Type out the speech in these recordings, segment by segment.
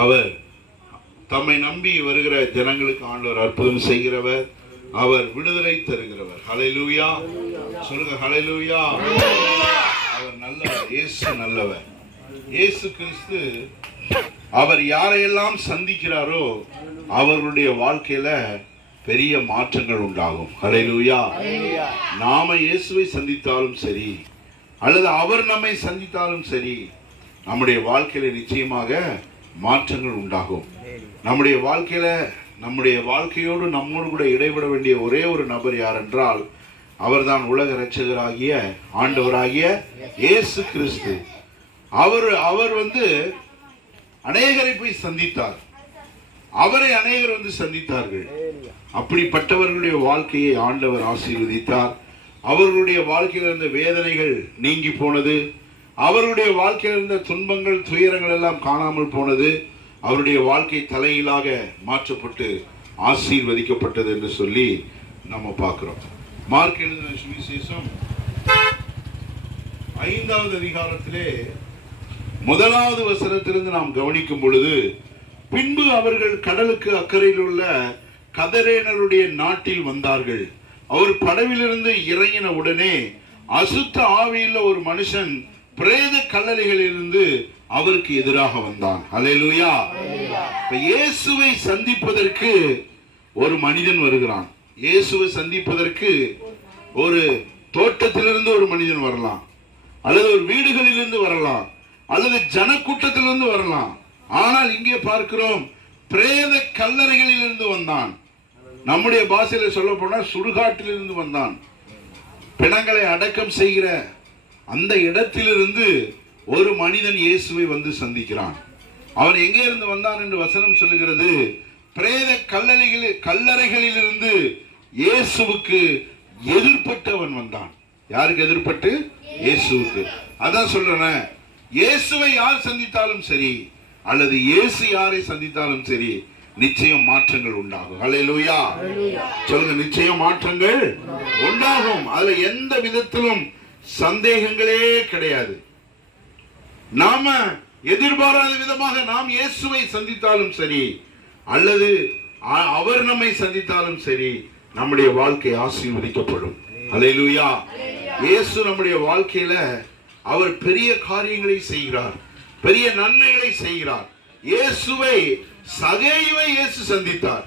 அவர் தம்மை நம்பி வருகிற ஜனங்களுக்கு ஆண்டவர் அற்புதம் செய்கிறவர், அவர் விடுதலை தருகிறவர். ஹல்லேலூயா சொல்லுங்க, ஹல்லேலூயா. அவர் நல்லவர், இயேசு நல்லவர். இயேசு கிறிஸ்து அவர் யாரையெல்லாம் சந்திக்கிறாரோ அவர்களுடைய வாழ்க்கையில பெரிய மாற்றங்கள் உண்டாகும். ஹல்லேலூயா. நாம இயேசுவை சந்தித்தாலும் சரி அல்லது அவர் நம்மை சந்தித்தாலும் சரி, நம்முடைய வாழ்க்கையில நிச்சயமாக மாற்றங்கள் உண்டாகும். நம்முடைய வாழ்க்கையில நம்முடைய வாழ்க்கையோடு நம்மோடு கூட இடைபெற வேண்டிய ஒரே ஒரு நபர் யார் என்றால் அவர்தான் உலக இரட்சகராகிய ஆண்டவராகிய இயேசு கிறிஸ்து. அவர் அநேகரை போய் சந்தித்தார். அவரை அநேகர் சந்தித்தார்கள். அப்படிப்பட்டவர்களுடைய வாழ்க்கையை ஆண்டவர் ஆசீர்வதித்தார். அவர்களுடைய வாழ்க்கையில் இருந்த வேதனைகள் நீங்கி போனது. அவருடைய வாழ்க்கையில் இருந்த துன்பங்கள் துயரங்கள் எல்லாம் காணாமல் போனது. அவருடைய வாழ்க்கை தலையிலாக மாற்றப்பட்டு ஆசீர்வதிக்கப்பட்டது என்று சொல்லி நம்ம பார்க்கிறோம். மார்க் எழுதின சுவிசேஷம் 5வது அதிகாரத்திலே 1வது வசனத்திலிருந்து நாம் கவனிக்கும் பொழுது, பின்பு அவர்கள் கடலுக்கு அக்கறையில் உள்ள கதரேனருடைய நாட்டில் வந்தார்கள். அவர் படவிலிருந்து இறங்கின உடனே அசுத்த ஆவியுள்ள ஒரு மனுஷன் பிரேத கல்லறைகளிலிருந்து அவருக்கு எதிராக வந்தான். ஹல்லேலூயா. இயேசுவை சந்திப்பதற்கு ஒரு மனிதன் வருகிறான். இயேசுவை சந்திப்பதற்கு ஒரு தோட்டத்திலிருந்து ஒரு மனிதன் வரலாம், அல்லது ஒரு வீடுகளிலிருந்து வரலாம், அல்லது ஜனக்கூட்டத்திலிருந்து வரலாம். ஆனால் இங்கே பார்க்கிறோம், பிரேத கல்லறைகளிலிருந்து வந்தான். நம்முடைய பாஷையில சொல்ல போனா சுடுகாட்டிலிருந்து வந்தான். பிணங்களை அடக்கம் செய்கிற அந்த இடத்திலிருந்து ஒரு மனிதன் இயேசுவை சந்திக்கிறான். அவன் எங்கே இருந்து வந்தான் என்று வசனம் சொல்லுகிறது, பிரேத கல்லறைகளிலிருந்து இயேசுவுக்கு எதிர்பட்டு அவன் வந்தான். யாருக்கு எதிர்பட்டு? இயேசுவுக்கு. அதான் சொல்றேன், இயேசுவை யார் சந்தித்தாலும் சரி அல்லது இயேசு யாரை சந்தித்தாலும் சரி, நிச்சயம் மாற்றங்கள் உண்டாகும். ஹல்லேலூயா சொல்லுங்க, நிச்சயம் மாற்றங்கள் உண்டாகும். அதுல எந்த விதத்திலும் சந்தேகங்களே கிடையாது. நாம எதிர்பாராத விதமாக நாம் இயேசுவை சந்தித்தாலும் சரி அல்லது அவர் நம்மை சந்தித்தாலும் சரி, நம்முடைய வாழ்க்கை ஆசீர்வதிக்கப்படும். ஹல்லேலூயா. இயேசு நம்முடைய வாழ்க்கையில அவர் பெரிய காரியங்களை செய்கிறார், பெரிய நன்மைகளை செய்கிறார். இயேசுவை சகேயுவை இயேசு சந்தித்தார்.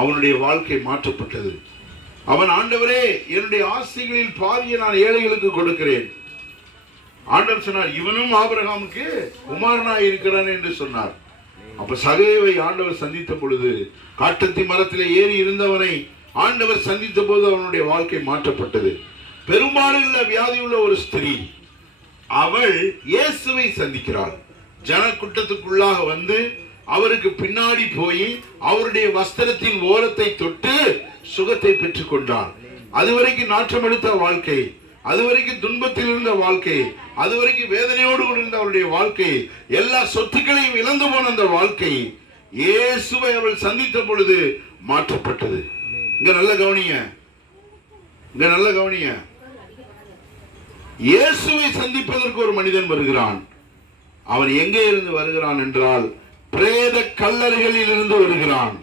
அவனுடைய வாழ்க்கை மாற்றப்பட்டது. அவன், ஆண்டவரே, என்னுடைய ஆசைகளில் பாதியை நான் ஏழைகளுக்கு கொடுக்கிறேன். ஆண்டவர் சொன்னார், இவனும் ஆபிரகாமுக்கு குமாரனாய் இருக்கிறான் என்று சொன்னார். அப்ப சகேயுவை ஆண்டவர் சந்தித்த பொழுது, காட்டத்தி மரத்திலே ஏறி இருந்தவனை ஆண்டவர் சந்தித்த போது அவனுடைய வாழ்க்கை மாற்றப்பட்டது. பெரும்பாலுள்ள வியாதி உள்ள ஒரு ஸ்திரீ, அவள் இயேசுவை சந்திக்கிறாள். ஜனக்கூட்டத்துக்குள்ளாக வந்து அவருக்கு பின்னாடி போய் அவருடைய வஸ்திரத்தின் ஓரத்தை தொட்டு சுகத்தை பெற்றுக் கொண்டார். அதுவரைக்கும் நாற்றம் எடுத்த வாழ்க்கை, அதுவரைக்கும் துன்பத்தில் இருந்த வாழ்க்கை, அதுவரைக்கும் வேதனையோடு இருந்த அவருடைய வாழ்க்கை, எல்லா சொத்துக்களையும் இழந்து போன அந்த வாழ்க்கை இயேசுவை அவள் சந்தித்த பொழுது மாற்றப்பட்டது. இங்க நல்ல கவனிங்க, இங்க நல்ல கவனிங்க. இயேசுவை சந்திப்பதற்கு ஒரு மனிதன் வருகிறான். அவன் எங்கே இருந்து வருகிறான் என்றால் பிரேத கல்லறைகளில் இருந்து வருகிறான்.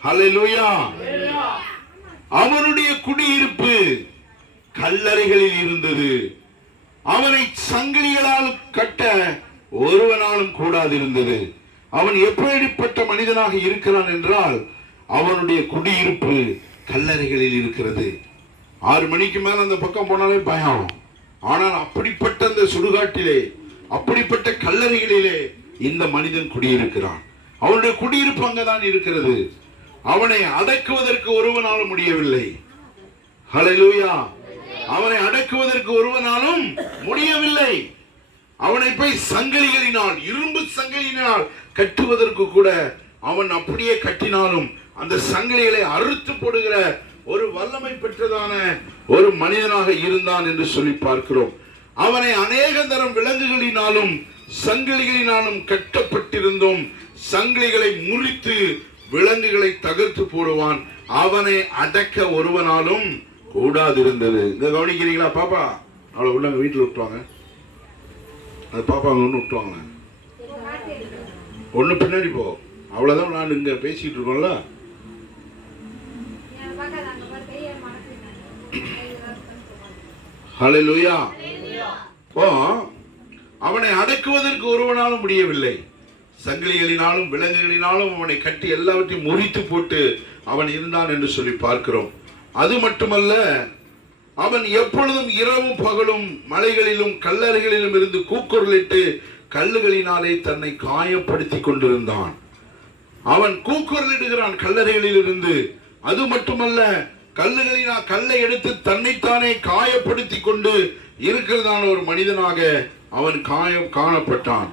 ஹல்லேலூயா. அவனுடைய குடியிருப்பு கல்லறைகளில் இருந்தது. அவனை சங்கிலிகளால் கட்ட ஒருவனாலும் கூடாது இருந்தது. அவன் எப்படிப்பட்ட மனிதனாக இருக்கிறான் என்றால் அவனுடைய குடியிருப்பு கல்லறைகளில் இருக்கிறது. 6 மணிக்கு மேல அந்த பக்கம் போனாலே பயம். ஆனால் அப்படிப்பட்ட அந்த சுடுகாட்டிலே, அப்படிப்பட்ட கல்லறைகளிலே இந்த மனிதன் குடியிருக்கிறான். அவனுடைய குடியிருப்பு அங்கதான் இருக்கிறது. அவனை அடக்குவதற்கு ஒருவனாலும் முடியவில்லை. ஹல்லேலூயா. அவனை அடக்குவதற்கு ஒருவனாலும் முடியவில்லை. அவனை போய் சங்கிலிகளினால், இரும்பு சங்கிலியினால் கட்டுவதற்கு கூட அவன் அப்படியே கட்டினாலும் அந்த சங்கிலிகளை அறுத்து போடுகிற ஒரு வல்லமை பெற்றதான ஒரு மனிதனாக இருந்தான் என்று சொல்லி பார்க்கிறோம். அவனை அநேக தரம் விலங்குகளினாலும் சங்கிலிகளினாலும் கட்டப்பட்டிருந்தும் சங்கிலிகளை முறித்து விலங்குகளை தகர்த்து போடுவான். அவனை அடக்க ஒருவனாலும் கூடாதிருந்தது. இங்க கவனிக்கிறீங்களா பாப்பா? அவளை உள்ள வீட்டில் விட்டுவாங்க. அது பாப்பா ஒன்று விட்டுவாங்க. ஒண்ணு பின்னாடி போ. அவ்வளவுதான். நான் இங்க பேசிட்டு இருக்கோம்ல. ஹல்லேலூயா. அவனை அடக்குவதற்கு ஒருவனாலும் முடியவில்லை. சங்கிலிகளினாலும் விலங்குகளினாலும் அவனை கட்டி எல்லாவற்றையும் முறித்து போட்டு அவன் இருந்தான் என்று சொல்லி பார்க்கிறோம். அது மட்டுமல்ல, அவன் எப்பொழுதும் இரவும் பகலும் மலைகளிலும் கல்லறைகளிலும் இருந்து கூக்குரலிட்டு கல்லுகளினாலே தன்னை காயப்படுத்தி கொண்டிருந்தான். அவன் கூக்குரலிடுகிறான் கல்லறைகளில் இருந்து. அது மட்டுமல்ல, கல்லுகளினால் கல்லை எடுத்து தன்னைத்தானே காயப்படுத்தி கொண்டு இருக்கிறதான ஒரு மனிதனாக அவன் காணப்பட்டான்.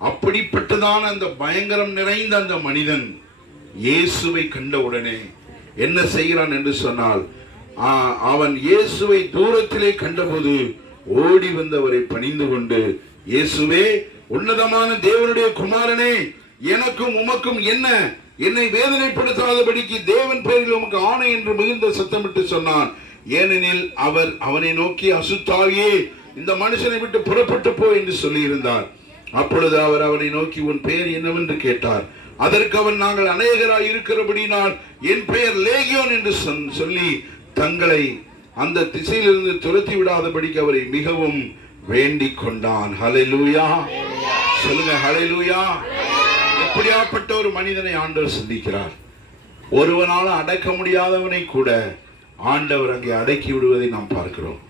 அப்படிப்பட்டதான அந்த பயங்கரம் நிறைந்த அந்த மனிதன் இயேசுவை கண்டவுடனே என்ன செய்கிறான் என்று சொன்னால், அவன் இயேசுவை தூரத்திலே கண்டபோது ஓடி வந்து அவரை பணிந்து கொண்டு, இயேசுவே, உன்னதமான தேவனுடைய குமாரனே, எனக்கும் உமக்கும் என்ன? என்னை வேதனைப்படுத்தாதபடிக்கு தேவன் பேரில் உமக்கு ஆணை என்று மிகுந்த சத்தமிட்டு சொன்னான். ஏனெனில் அவர் அவனை நோக்கி, அசுத்தாவியே, இந்த மனுஷனை விட்டு புறப்பட்டு போ என்று சொல்லி இருந்தார். அப்பொழுது அவர் அவனை நோக்கி, உன் பெயர் என்னவென்று கேட்டார். அதற்கு அவன், நாங்கள் அநேகராய் இருக்கிறபடினால் என் பெயர் லேகியோன் என்று சொல்லி தங்களை அந்த திசையிலிருந்து துரத்தி விடாதபடிக்கு அவரை மிகவும் வேண்டிக் கொண்டான். ஹல்லேலூயா. சொல்லுங்க, ஹல்லேலூயா. எப்படியாப்பட்ட ஒரு மனிதனை ஆண்டவர் சந்திக்கிறார். ஒருவனால அடக்க முடியாதவனை கூட ஆண்டவர் அங்கே அடக்கி விடுவதை நாம் பார்க்கிறோம்.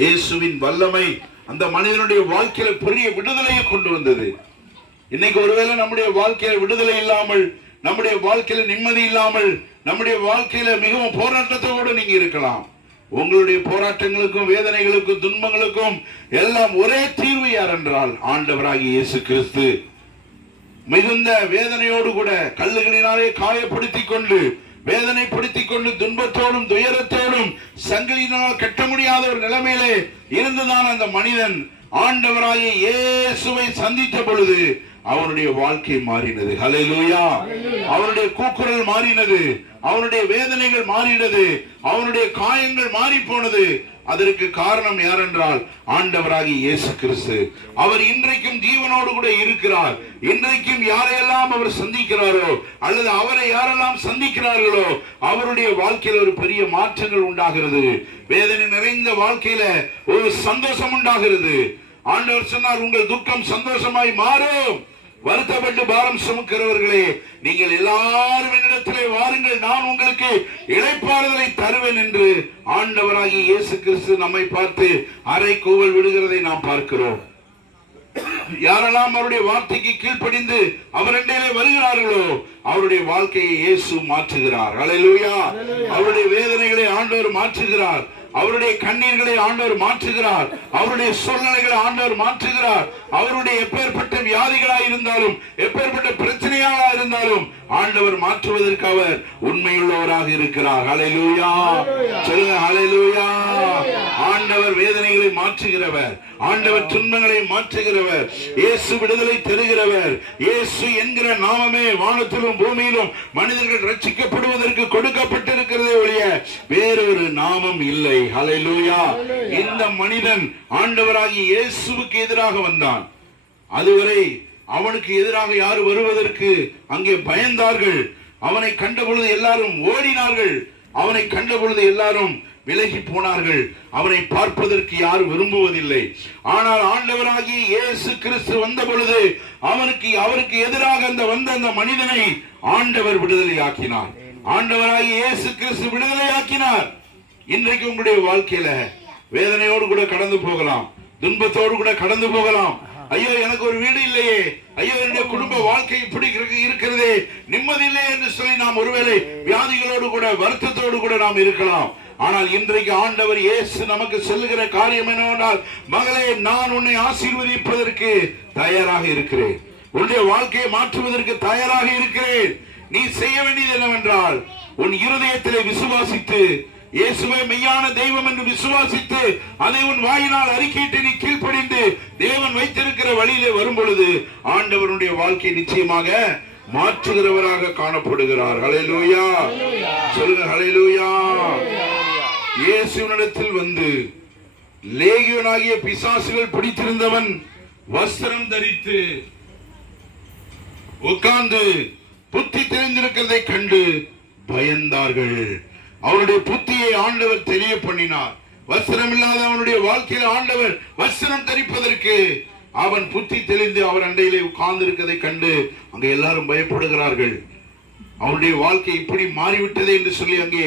இயேசுவின் வல்லமை அந்த மனிதனுடைய வாழ்க்கையில பெரிய விடுதலையை கொண்டு வந்தது. இன்னைக்கு ஒருவேளை நம்முடைய வாழ்க்கையில விடுதலை இல்லாமல், நம்முடைய வாழ்க்கையில நிம்மதி இல்லாமல், நம்முடைய வாழ்க்கையில மிகவும் போராட்டத்தோடு நீங்க இருக்கலாம். உங்களுடைய போராட்டங்களுக்கும் வேதனைகளுக்கும் துன்பங்களுக்கும் எல்லாம் ஒரே தீர்வு யார் என்றால் ஆண்டவராகிய இயேசு கிறிஸ்து. மிகுந்த வேதனையோடு கூட கல்லுகளினாலே காயப்படுத்திக் கொண்டு, வேதனைப்படுத்திக் கொண்டு, துன்பத்தோடும் துயரத்தோடும் சங்கிலியினால் கட்ட முடியாத ஒரு நிலைமையிலே இருந்துதான் அந்த மனிதன் ஆண்டவராகிய இயேசுவை சந்தித்த பொழுது அவனுடைய வாழ்க்கை மாறினது. ஹல்லேலூயா. அவனுடைய கூக்குரல் மாறினது, அவனுடைய வேதனைகள் மாறினது, அவனுடைய காயங்கள் மாறி போனது. அதற்கு காரணம் யார் என்றால் ஆண்டவராகிய இயேசு கிறிஸ்து. அவர் இன்றைக்கும் ஜீவனோடு கூட இருக்கிறார். இன்றைக்கும் யாரையெல்லாம் அவர் சந்திக்கிறாரோ, அல்லது அவரை யாரெல்லாம் சந்திக்கிறார்களோ, அவருடைய வாழ்க்கையில் ஒரு பெரிய மாற்றங்கள் உண்டாகிறது. வேதனை நிறைந்த வாழ்க்கையில ஒரு சந்தோஷம் உண்டாகிறது. ஆண்டவர் சொன்னார், உங்கள் துக்கம் சந்தோஷமாய் மாறும். வருத்தப்பட்டு பாரம் சுமக்கிறவர்களே, நீங்கள் எல்லாரும் என்னிடத்திலே வாருங்கள், நான் உங்களுக்கு இளைப்பாறுதலை தருவேன் என்று ஆண்டவராகிய இயேசு கிறிஸ்து நம்மை பார்த்து அறை கூவல் விடுகிறதை நாம் பார்க்கிறோம். யாரெல்லாம் அவருடைய வார்த்தைக்கு கீழ்ப்படிந்து அவரிடையே வருகிறார்களோ அவருடைய வாழ்க்கையை இயேசு மாற்றுகிறார். ஹல்லேலூயா. அவருடைய வேதனைகளை ஆண்டவர் மாற்றுகிறார். அவருடைய கண்ணீர்களை ஆண்டவர் மாற்றுகிறார். அவருடைய சூழ்நிலைகளை ஆண்டவர் மாற்றுகிறார். அவருடைய எப்பேற்பட்ட வியாதிகளாக இருந்தாலும், எப்பேற்பட்ட பிரச்சனையாக இருந்தாலும் ஆண்டவர் மாற்றுவதற்கு அவர் உண்மையுள்ளவராக இருக்கிறார். ஹல்லேலூயா. சொல்லுங்க, ஹல்லேலூயா. ஆண்டவர் வேதனைகளை மாற்றுகிறவர், ஆண்டவர் துன்பங்களை மாற்றுகிறவர், இயேசு விடுதலை தருகிறவர். இயேசு என்கிற நாமமே வானத்திலும் பூமியிலும் மனிதர்கள் ரட்சிக்கப்படுவதற்கு கொடுக்கப்பட்டிருக்கிறதே ஒழிய வேறொரு நாமம் இல்லை. ஹல்லேலூயா. இந்த மனிதன் ஆண்டவராகிய இயேசுவுக்கு எதிராக வந்தான். அதுவரை அவனுக்கு எதிராக யார் வருவதற்கு அங்கே பயந்தார்கள். அவனை கண்ட பொழுது எல்லாரும் ஓடினார்கள். அவனை கண்ட பொழுது எல்லாரும் விலகி போனார்கள். அவனை பார்ப்பதற்கு யார் விரும்புவதில்லை. ஆனால் ஆண்டவராகிய இயேசு கிறிஸ்து வந்த பொழுது அவருக்கு எதிராக வந்த அந்த மனிதனை ஆண்டவர் விடுதலையாக்கினார். ஆண்டவராகிய இயேசு கிறிஸ்து விடுதலையாக்கினார். இன்றைக்கு உங்களுடைய வாழ்க்கையில வேதனையோடு கூட கடந்து போகலாம், துன்பத்தோடு கூட கடந்து போகலாம். ஐயோ, எனக்கு ஒரு வீடு இல்லையே, ஐயோ, என்னுடைய குடும்ப வாழ்க்கை இப்படி இருக்கிறதே, நிம்மதி இல்லையே என்று சொல்லி நாம் ஒருவேளை வியாதிகளோடு கூட வருத்தத்தோடு கூட நாம் இருக்கலாம். ஆனால் இன்றைக்கு ஆண்டவர் இயேசு நமக்கு சொல்லுகிற காரியம் என்னவென்றால், மகளே, நான் உன்னை ஆசீர்வதிப்பதற்கு தயாராக இருக்கிறேன், உன்னுடைய வாழ்க்கையை மாற்றுவதற்கு தயாராக இருக்கிறேன். நீ செய்ய வேண்டியது என்னவென்றால், உன் இருதயத்திலே விசுவாசித்து, இயேசுவே மெய்யான தெய்வம் என்று விசுவாசித்து, அதை உன் வாயினால் அறிக்கையிட்டு நீ கீழ்ப்படிந்து தேவன் வைத்திருக்கிற வழியிலே வரும் பொழுது ஆண்டவருடைய வாழ்க்கை நிச்சயமாக மாற்றுகிறவராக காணப்படுகிறார். ஹல்லேலூயா. சொல்லுங்க, ஹல்லேலூயா. இயேசுவினிடத்தில் வந்து லேகியோனாகிய பிசாசுகள் பிடித்திருந்தவன் வஸ்திரம் தரித்து உட்கார்ந்து புத்தி தெரிந்திருக்கிறதை கண்டு பயந்தார்கள். அவருடைய புத்தியை ஆண்டவர் தெரிய பண்ணினார். வஸ்திரம் இல்லாத அவனுடைய வாழ்க்கையில் ஆண்டவர் வஸ்திரம் தரிப்பதற்கு அவன் புத்தி தெளிந்து அவர் அண்டையிலே உட்கார்ந்து இருக்கிறதை கண்டு அங்க எல்லாரும் பயப்படுகிறார்கள். அவனுடைய வாழ்க்கை இப்படி மாறிவிட்டது என்று சொல்லி அங்கே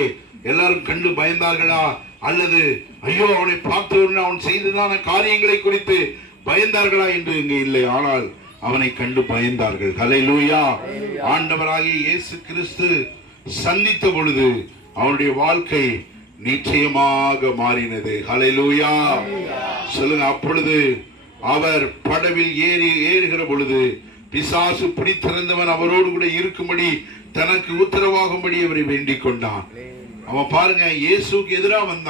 எல்லாரும் கண்டு பயந்தார்களா, அல்லது ஐயோ அவனை பார்த்தவுடன் அவன் செய்ததான காரியங்களை குறித்து பயந்தார்களா என்று இங்கே இல்லை. ஆனால் அவனை கண்டு பயந்தார்கள். ஹல்லேலூயா. ஆண்டவராகிய இயேசு கிறிஸ்து சந்தித்த பொழுது அவனுடைய வாழ்க்கை நிச்சயமாக மாறினது. ஹல்லேலூயா சொல்லுங்க. அப்பொழுது அவர் படவில் ஏறுகிற பொழுது பிசாசு பிடித்திருந்தவன் அவரோடு கூட இருக்கும்படி தனக்கு உத்தரவாகும்படி அவரை வேண்டிக் கொண்டான். அவன் பாருங்க, இயேசுக்கு எதிராக வந்தான்.